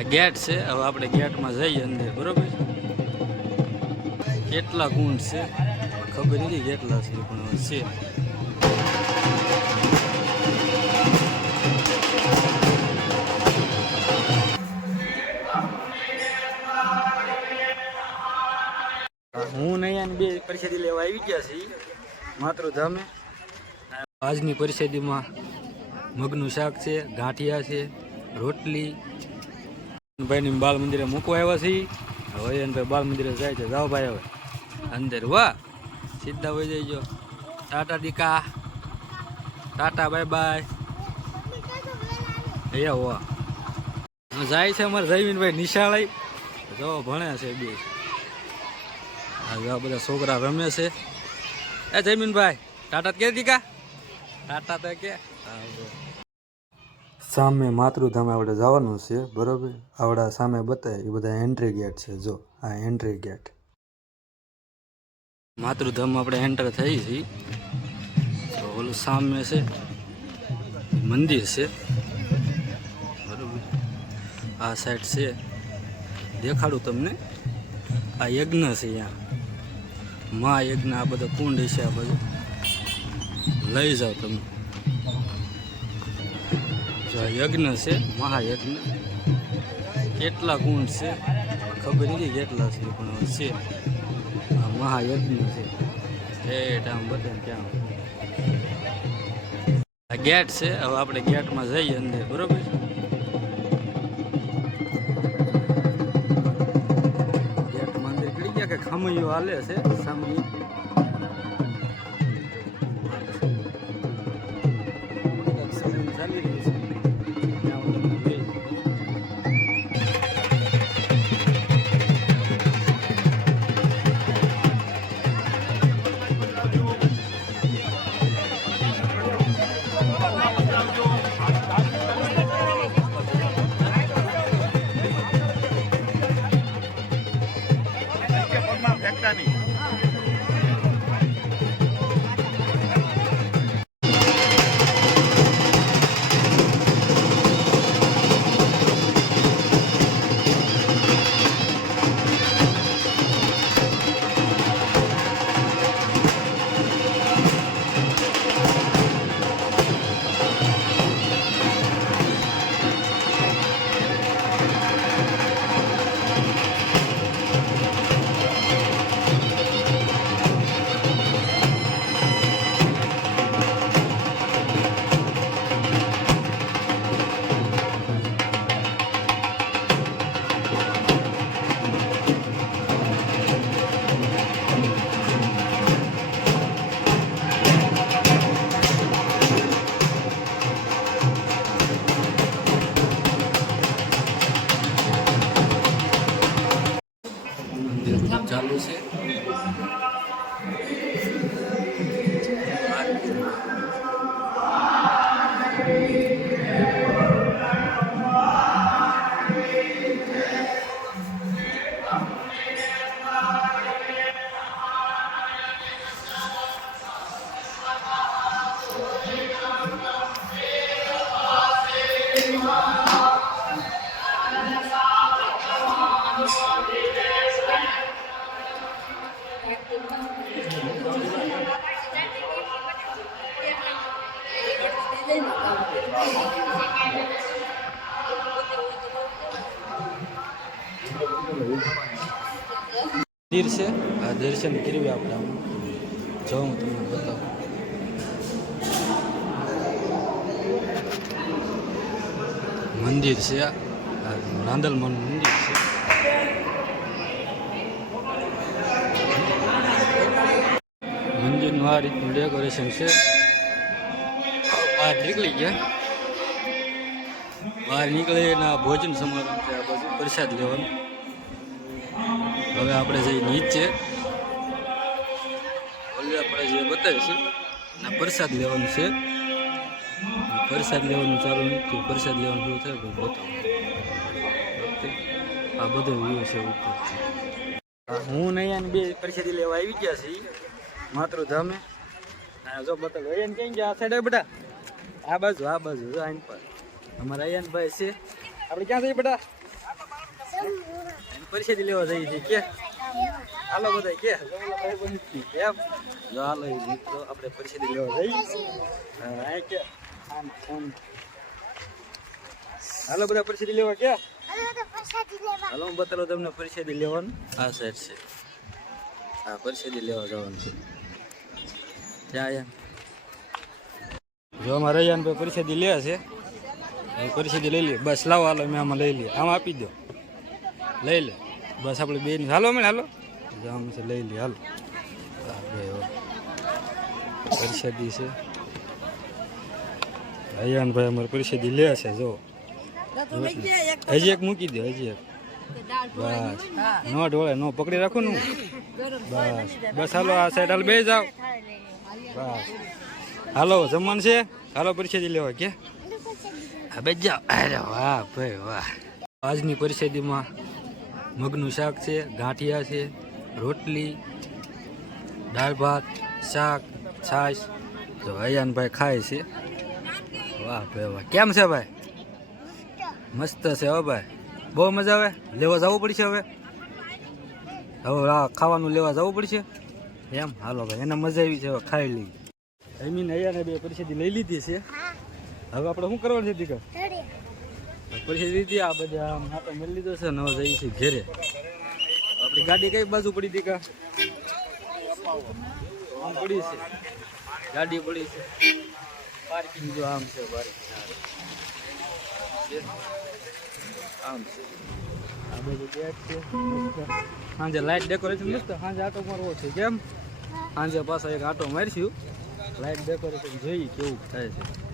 આ ગેટ છે, હવે આપણે ગેટમાં જઈએ અંદર, બરોબર? કેટલા કુંડ છે ખબર નથી કેટલા છે, પણ છે. હું નહીં બે પરિષદી લેવા આવી ગયા છીએ માતૃધામે. આજની પરિષદીમાં મગનું શાક છે, ગાંઠિયા છે, રોટલી. ભાઈની બાલ મંદિરે મૂકવા આવ્યા છીએ. હવે ભાઈ બાલ મંદિરે જાય છે. જાઓ ભાઈ હવે અંદર. વાહ, સીધા વહી જઈજો. ટાટા દીકા, ટાટા, બાય બાય. એ વાહ, જાય છે અમારે જયમીનભાઈ નિશાળાઈ. જો ભણે છે બે. બધા છોકરા રમે છે. એ જયમીનભાઈ ટાટા કે દીકા, ટાટા તો કે. સામે માતૃધામે આપણે જવાનું છે, બરોબર? આવડા સામે બતાવે એ બધા એન્ટ્રી ગેટ છે. જો આ એન્ટ્રી ગેટ. માતૃધામ આપણે એન્ટર થઈ છીએ. તો ઓલું સામે છે મંદિર છે, બરોબર? આ સાઈડ છે, દેખાડું તમને. આ યજ્ઞ છે, અહીંયા મહાયજ્ઞ. આ બધા કુંડ છે, આ બધું લઈ જાઓ તમે. જો યજ્ઞ છે, મહાયજ્ઞ. કેટલા કુંડ છે ખબર નથી કેટલા છે, પણ છે. આ મહાયજ્ઞ છે. આમ બધે ત્યાં આ ગેટ છે. હવે આપણે ગેટમાં જઈએ અંદર, બરોબર? ગેટમાં અંદર નીકળી ગયા કે ખમૈયો હાલે છે સામે. ચાલુ છે. મંદિર છે, આ દર્શન કરવી આપણે. જો હું તમને બતાવું. મંદિર છે, રાંદલમાં મંદિર છે. મંદિરનું આ રીતનું ડેકોરેશન છે. બહાર નીકળી ગયા. બહાર નીકળીને ભોજન સમારંભ છે, આ બાજુ પ્રસાદ લેવાનું. હવે આપણે જઈ નીચે આપણે જે બતાવીશું ને પ્રસાદ લેવાનું છે. પ્રસાદ લેવાનું ચાલુ નથી. પ્રસાદ લેવાનું શું થાય ભાઈ બતાવો. આ બધો વ્યૂ છે ઉપર. હું નહીં બે પ્રસાદી લેવા આવી ગયા છીએ માતૃધામે. જો બતાવો અયન ક્યાં ગયા? આ સાઈડ બેટા, આ બાજુ જો આઈન પર અમારા અયનભાઈ છે. આપણે ક્યાં જઈએ બેટા? પરિષદ લેવા જઈએ છીએ કે હાલો બધા કે એમ જો હાલો મિત્રો આપણે પરિષદ લેવા જઈએ હા કે હાલો બધા પરિષદ લેવા કે હાલો હું બતાવું તમને પરિષદ લેવાનું આ સાઈડ છે હા પરિષદ લેવા જવાનું છે ત્યાં જો અમારે રૈયાન પરિષદ લે છે પરિષદ લઈ લે બસ લાવો હાલો મેં આમાં લઈ લઈએ આમાં આપી દો લઈ લે બસ આપણે બે હાલો મેં હાલો આમ છે લઈ લે હાલો પરિષદી છે રૈયાન ભાઈ અમારે પરિષદી લે છે જો હજી એક મૂકી દો હજી એક બસ નો ઢોળે નો પકડી રાખો ને બસ બસ હાલો આ સાઈડ હાલ બે જાઓ બસ હાલો જમવાનું છે હાલો પરિષદી લેવા કે હવે જાઓ અરે વાહ ભાઈ વાહ આજની પરિષદીમાં મગનું શાક છે ગાંઠિયા છે રોટલી દાળ ભાત શાક છાશ તો અયાનભાઈ ખાય છે વાહ ભાઈ વાહ કેમ છે ભાઈ મસ્ત છે હો ભાઈ બહુ મજા આવે લેવા જવું પડશે હવે ખાવાનું લેવા જવું પડશે એમ હાલો ભાઈ એને મજા આવી છે હવે ખાઈ લઈ જમીન અહીંયા બે પરિસ્થિતિ લઈ લીધી છે હવે આપણે શું કરવાનું છે દીકરા પરિસ્થિતિ લીધી આ બધા આમ આપણે મળી લીધો છે ને હવે જઈએ છીએ ઘેરે આપણી ગાડી કઈ બાજુ પડી દીકરા આમ પડી છે ગાડી પડી છે પાર્કિંગ જો આમ છે પાર્કિંગ આમ છે આ બધું ગેટ છે સાંજે લાઇટ ડેકોરેશન મસ્ત સાંજે આટો મારવો છે કેમ સાંજે પાછા એક આટો મારશું લાઇટ ડેકોરેશન જોઈએ કેવું થાય છે